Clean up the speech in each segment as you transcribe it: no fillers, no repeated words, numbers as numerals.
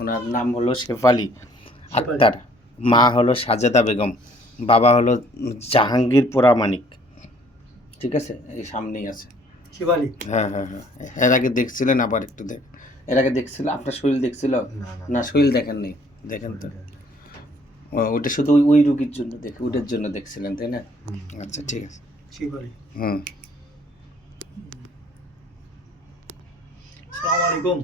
ওনার নাম হলো শেফালি আক্তার, মা হলো সাজেদা বেগম, বাবা হলো জাহাঙ্গীর পোরামানিক। ঠিক আছে, এই সামনেই আছে শিবালি। হ্যাঁ হ্যাঁ হ্যাঁ, এর আগে দেখছিলেন? আবার একটু দেখ, এর আগে দেখছিল? আপনার শরীর দেখছিল? না, শরীর দেখেন নেই, দেখেন তো। ওটা শুধু ওই রুগীর জন্য ওটার জন্য দেখছিলেন, তাই না? আচ্ছা ঠিক আছে। শিবালি। হুম। আসসালামু আলাইকুম।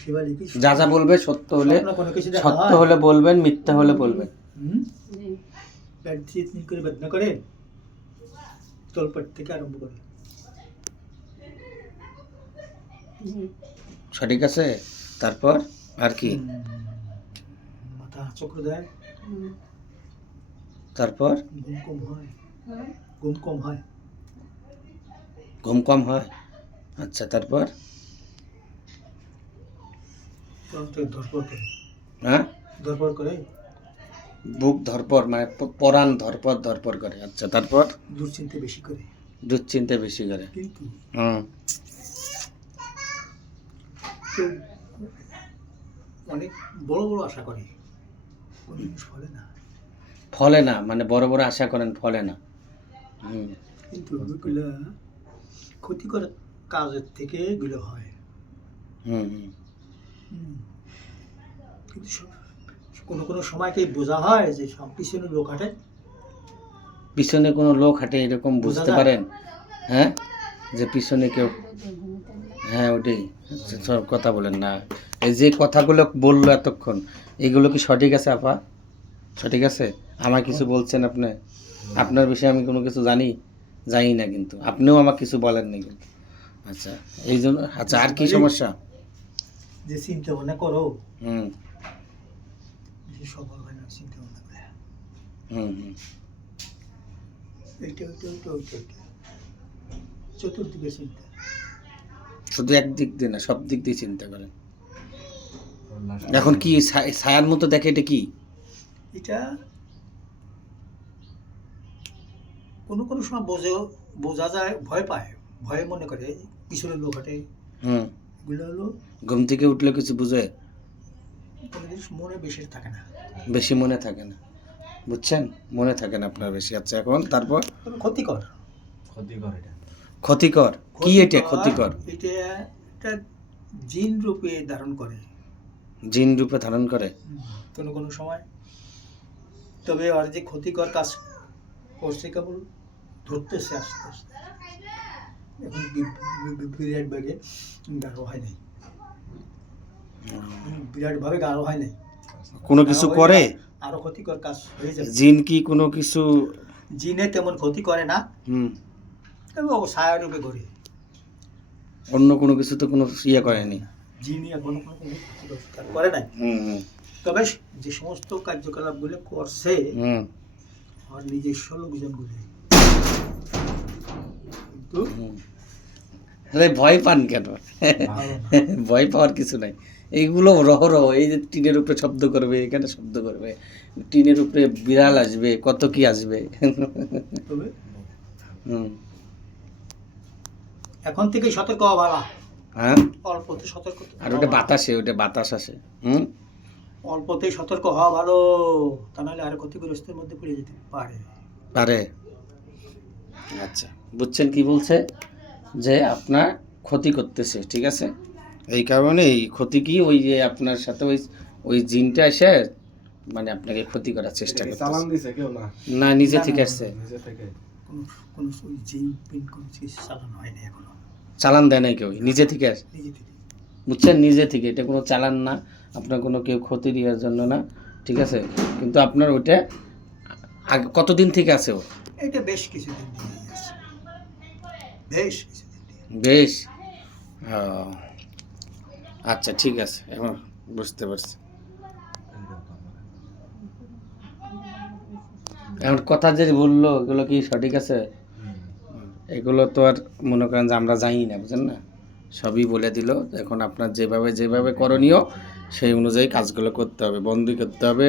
শিবালি কি যা যা বলবে সত্য হলে সত্য হলে বলবেন, মিথ্যা হলে বলবেন। পেট চিতনি করে বেদনা করে তলপেট থেকে আরম্ভ করে। সঠিক আছে। তারপর আর কি? মাথা চক্র দেয়। তারপর ঘুম কম হয়। ঘুম কম হয়। ঘুম কম হয়। আচ্ছা, তারপর? ধরপড় করে। হ্যাঁ, ধরপড় করে। বুক ধরপড় মানে পরাণ ধরপড় ধরপড় করে। আচ্ছা, তারপর? দুশ্চিন্তা বেশি করে। দুশ্চিন্তা বেশি করে। কিন্তু কেউ অনেক বড় বড় আশা করে, কোনো জিনিস ফলে না। ফলে না মানে বড় বড় আশা করেন, ফলে না। কিন্তু ওইগুলা ক্ষতিকর কাজের থেকে এগুলো হয়। কিন্তু কোনো কোনো সময় কি বোঝা হয় যে সব পিছনে লোক হাঁটে? পিছনে কোনো লোক হাঁটে এরকম বুঝতে পারেন? হ্যাঁ, যে পিছনে কেউ, হ্যাঁ ওটাই। সব কথা বলেন না, এই যে কথাগুলো বললো এতক্ষণ, এগুলো কি সঠিক আছে আপা? সঠিক আছে? আমার কিছু বলছেন আপনি? আপনার বিষয়ে আমি কোনো কিছু জানি না, কিন্তু আপনিও আমাকে কিছু বলেননি কিন্তু। আচ্ছা, এই জন্য। আচ্ছা, আর কি সমস্যা? যে চিন্তা ভাবনা করো, সফল হয় না চিন্তা ভাবনা করে। এইটা চতুর্দিকে চিন্তা। শুধু একদিক দিয়ে না, সব দিক দিয়ে চিন্তা করেন। এখন কি ছায়ার মতো দেখে? এটা কি? এটা কোনো কোনো সময় বোঝা যায়, ভয় পায়, ভয়ে মনে করে পিছনে লোক হাঁটে। এগুলো হলো ঘুম থেকে উঠলে কিছু বুঝে? কোনো জিনিস মনে বেশি থাকে না। বেশি মনে থাকে না, বুঝছেন? মনে থাকে না আপনার বেশি। আচ্ছা, এখন তারপর? ক্ষতিকর। ক্ষতিকর কি এটা? ক্ষতিকর এটা একটা জিন রূপে ধারণ করে। জিন রূপে ধারণ করে কোনো কোনো সময়। তবে আর যে ক্ষতিকর কাজ করছে কেবল ধরতেছে আস্তে আস্তে। এখন বিরাট ভাবে গাঢ় হয় নাই, বিরাট ভাবে গাঢ় হয় নাই। কোনো কিছু করে আরো ক্ষতিকর কাজ হয়ে যাবে। জিন কি কোনো কিছু? জিনে তেমন ক্ষতি করে না, এবং ছায়া রূপে ঘুরে। অন্য কোনো কিছু তো কোনো ইয়ে করেনি। জিনি এখন কোনো ক্ষতি করে নাই। তবে যে সমস্ত কার্যকলাপগুলো করছে আর নিজস্ব লোকজনগুলি, কিন্তু ভয় পান কেন? ভয় পাওয়ার কিছু নাই। এইগুলো রহরহ, এই যে টিনের উপরে শব্দ করবে, এখানে শব্দ করবে, টিনের উপরে বিড়াল আসবে, কত কি আসবে। তবে এখন থেকে সতর্ক হওয়া ভালো। হ্যাঁ, অল্পতে সতর্ক। আর ওটা বাতাসে, ওটা বাতাস আসে। অল্পতেই সতর্ক হওয়া ভালো, তা নাহলে আরো ক্ষতিগ্রস্তের মধ্যে পড়ে যেতে পারে। আচ্ছা, বুঝছেন কি বলছে? যে আপনার ক্ষতি করতেছে, ঠিক আছে? এই কারণে এই ক্ষতি কি, ওই যে আপনার সাথে ওই জিনটা এসে মানে আপনাকে ক্ষতি করার চেষ্টা করছে। চালান দিছে কেউ না? না, নিজে থেকে আসছে। নিজে থেকে কোনো জিন পিন কোনো কিছু চালান হয়নি এখনো। চালান দেয় নাই কেউ, নিজে থেকে আসে। বুঝছেন? নিজে থেকে। এটা কোনো চালান না, আপনার কোনো কেউ ক্ষতি দেওয়ার জন্য না, ঠিক আছে? কিন্তু আপনার ওইটা আগে কতদিন থেকে আছে? ও এটা বেশ কিছুদিন দিয়ে আছে। বেশ কিছুদিন দিয়ে। বেশ। আচ্ছা ঠিক আছে, এখন বুঝতে পারছি। এখন কথা যে বললো এগুলো কি সঠিক আছে? এগুলো তো আর মনে করেন যে আমরা জানি না, বুঝেন না? সবই বলে দিল। এখন আপনার যেভাবে করণীয় সেই অনুযায়ী কাজগুলো করতে হবে, বন্দি করতে হবে,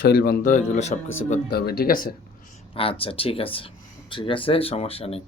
শরীর বন্ধ, এগুলো সব কিছু করতে হবে, ঠিক আছে? আচ্ছা ঠিক আছে, সমস্যা নেই।